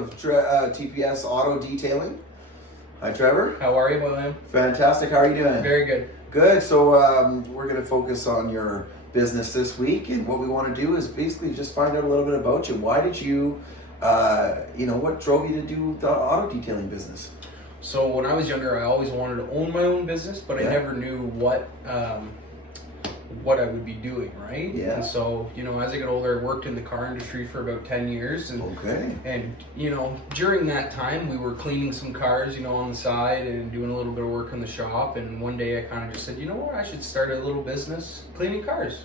of TPS Auto Detailing. Hi, Trevor. How are you, William? Fantastic. How are you doing? Very good. Good. So we're going to focus on your business this week, and what we want to do is basically just find out a little bit about you. Why did you, what drove you to do the auto detailing business? So when I was younger, I always wanted to own my own business, but I never knew what I would be doing, right? Yeah. And so, as I got older, I worked in the car industry for about 10 years. And, And, during that time, we were cleaning some cars, on the side and doing a little bit of work in the shop. And one day I kind of just said, you know what, I should start a little business cleaning cars.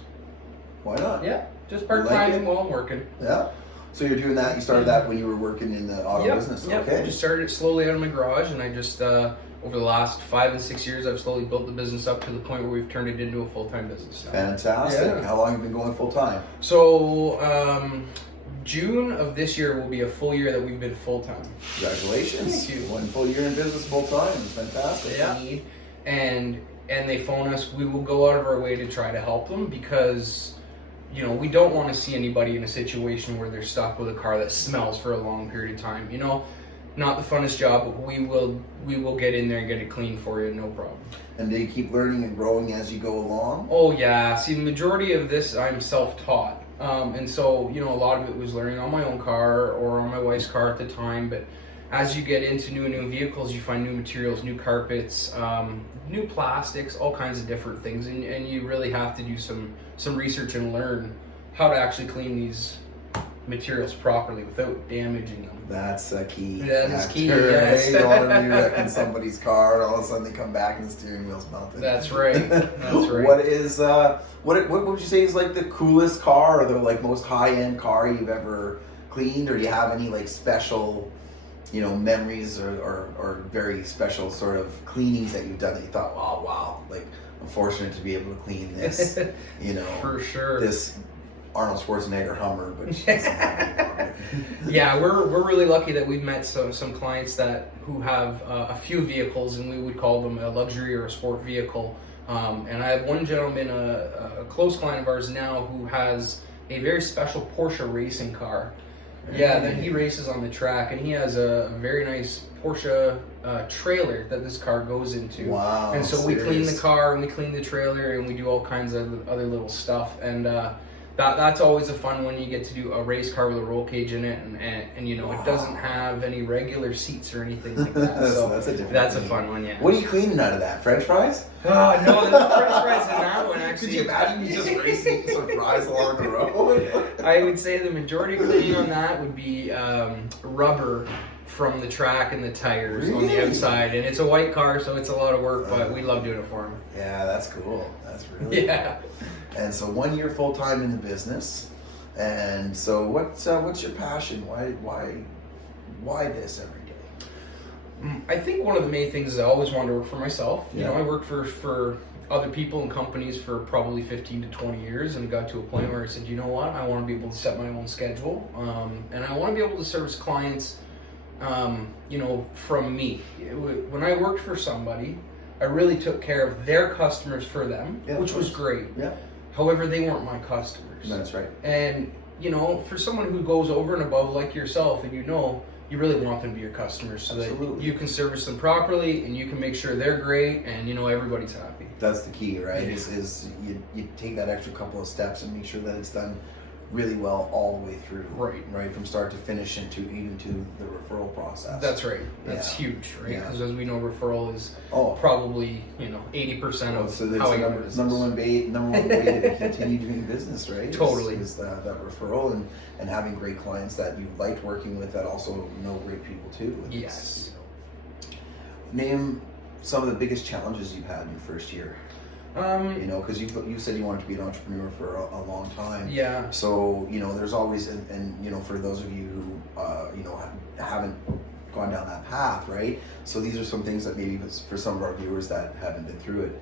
Why not? Yeah, just part-time while I'm working. Yeah. So you're doing that, you started that when you were working in the auto business? Yep. Okay. I just started it slowly out of my garage, and I just, over the last 5 and 6 years, I've slowly built the business up to the point where we've turned it into a full-time business now. Fantastic. Yeah. How long have you been going full-time? So, June of this year will be a full year that we've been full-time. Congratulations. Thank you. 1 full year in business full-time. It's fantastic. Yeah. And they phone us. We will go out of our way to try to help them because, we don't want to see anybody in a situation where they're stuck with a car that smells for a long period of time. Not the funnest job, but we will get in there and get it clean for you, no problem. And do you keep learning and growing as you go along? Oh yeah, see, the majority of this I'm self-taught, and so a lot of it was learning on my own car or on my wife's car at the time. But as you get into new vehicles, you find new materials, new carpets, new plastics, all kinds of different things, and you really have to do some research and learn how to actually clean these materials properly without damaging them. That's a key. That is key, yes. You don't want to be wrecking somebody's car and all of a sudden they come back and the steering wheel's melted. That's right. That's right. What is, what would you say is like the coolest car or the most high-end car you've ever cleaned? Or do you have any special, memories or very special sort of cleanings that you've done that you thought, wow, I'm fortunate to be able to clean this, For sure. This Arnold Schwarzenegger Hummer, but yeah, we're really lucky that we've met some clients who have a few vehicles, and we would call them a luxury or a sport vehicle. And I have one gentleman, a close client of ours now, who has a very special Porsche racing car. Yeah, then he races on the track, and he has a very nice Porsche trailer that this car goes into. Wow! And so we clean the car, and we clean the trailer, and we do all kinds of other little stuff. And that's always a fun when you get to do a race car with a roll cage in it, and it doesn't have any regular seats or anything like that. So that's a fun one, yeah. What are you cleaning out of that? French fries? No, there's no French fries in that one, actually. Could you imagine you just racing some fries along the road? I would say the majority of cleaning on that would be rubber from the track and the tires on the outside. And it's a white car, so it's a lot of work, but we love doing it for them. Yeah, that's cool. That's really cool. And so 1 year full time in the business, and so what's your passion? Why this every day? I think one of the main things is I always wanted to work for myself. I worked for other people and companies for probably 15 to 20 years, and it got to a point where I said, you know what, I want to be able to set my own schedule, and I want to be able to service clients, from me. When I worked for somebody, I really took care of their customers for them, which was great. Yeah. However, they weren't my customers. That's right. And, for someone who goes over and above like yourself, and you really want them to be your customers so that you can service them properly and you can make sure they're great and, everybody's happy. That's the key, right? Is you take that extra couple of steps and make sure that it's done really well all the way through. Right, from start to finish and even to the referral process. That's right. That's huge, right? Because as we know, referral is probably 80% of so how I got business. Number one way to continue doing business, right? Totally. Is that referral and having great clients that you liked working with that also know great people too. And yes. Name some of the biggest challenges you've had in your first year. Because you said you wanted to be an entrepreneur for a long time. Yeah. So there's always and for those of you who haven't gone down that path, right? So these are some things that maybe for some of our viewers that haven't been through it,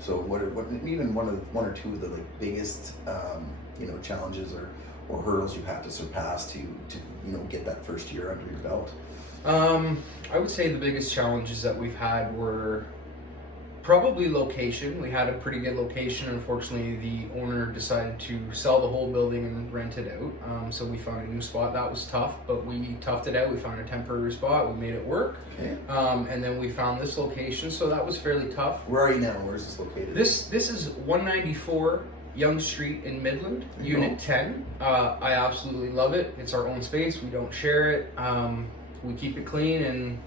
So what even one or two of the biggest challenges or hurdles you've had to surpass to get that first year under your belt? I would say the biggest challenges that we've had were Probably location. We had a pretty good location. Unfortunately, the owner decided to sell the whole building and rent it out. So we found a new spot. That was tough, but we toughed it out. We found a temporary spot. We made it work. Okay. And then we found this location. So that was fairly tough. Where are you now? Where is this located? This is 194 Yonge Street in Midland, Unit 10. I absolutely love it. It's our own space. We don't share it. We keep it clean, and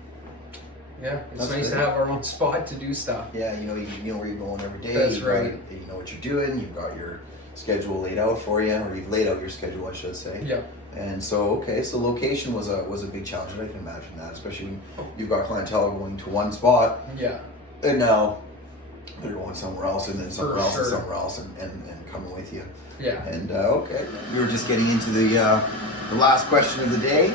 yeah, it's That's nice good. to have our own spot to do stuff. Yeah, you know where you're going every day. That's you right. You know what you're doing. You've got your schedule laid out for you, or you've laid out your schedule, I should say. Yeah. And so, so location was a big challenge. I can imagine that, especially when you've got clientele going to one spot, Yeah. and now they're going somewhere else, and then somewhere For else, and sure. somewhere else, and coming with you. Yeah. And we were just getting into the last question of the day,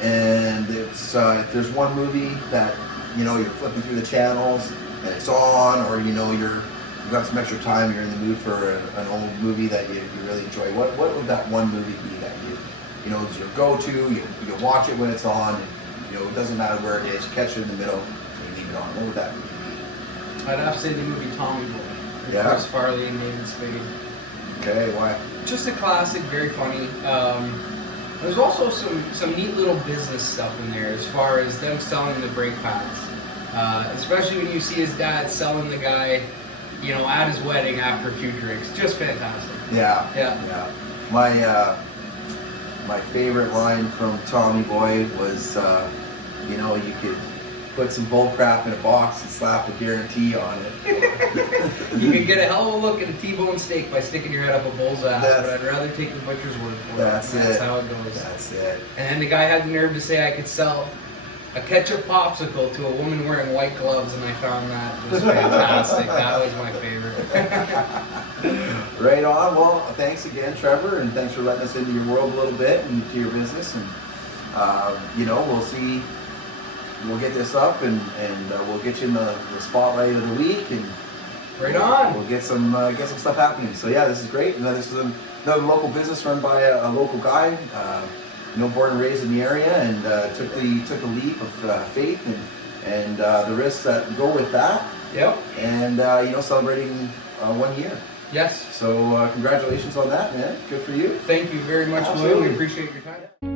and it's if there's one movie that you're flipping through the channels and it's on, or you've got some extra time, you're in the mood for an old movie that you really enjoy. What would that one movie be that is your go-to? You watch it when it's on. And, it doesn't matter where it is. You catch it in the middle and you leave it on. What would that movie be? I'd have to say the movie Tommy Boy. Yeah. Chris Farley and David Spade. Okay, why? Just a classic, very funny. There's also some neat little business stuff in there as far as them selling the brake pads. Especially when you see his dad selling the guy, at his wedding after a few drinks. Just fantastic. Yeah. Yeah. My favorite line from Tommy Boy was, you could put some bull crap in a box and slap a guarantee on it. You can get a hell of a look at a T-bone steak by sticking your head up a bull's ass, That's- but I'd rather take the butcher's word for it. That's That's it. how it goes. That's it. And then the guy had the nerve to say I could sell a ketchup popsicle to a woman wearing white gloves, and I found that was fantastic. That was my favorite. Right on. Well, thanks again, Trevor, and thanks for letting us into your world a little bit and to your business. And we'll see. We'll get this up, and we'll get you in the spotlight of the week, and Right on. We'll get some stuff happening. So yeah, this is great. And this is another local business run by a local guy. Born and raised in the area, and took a leap of faith and the risks that go with that. Yep. And celebrating 1 year. Yes. So congratulations on that, man. Good for you. Thank you very much, Lou. Absolutely. We appreciate your time.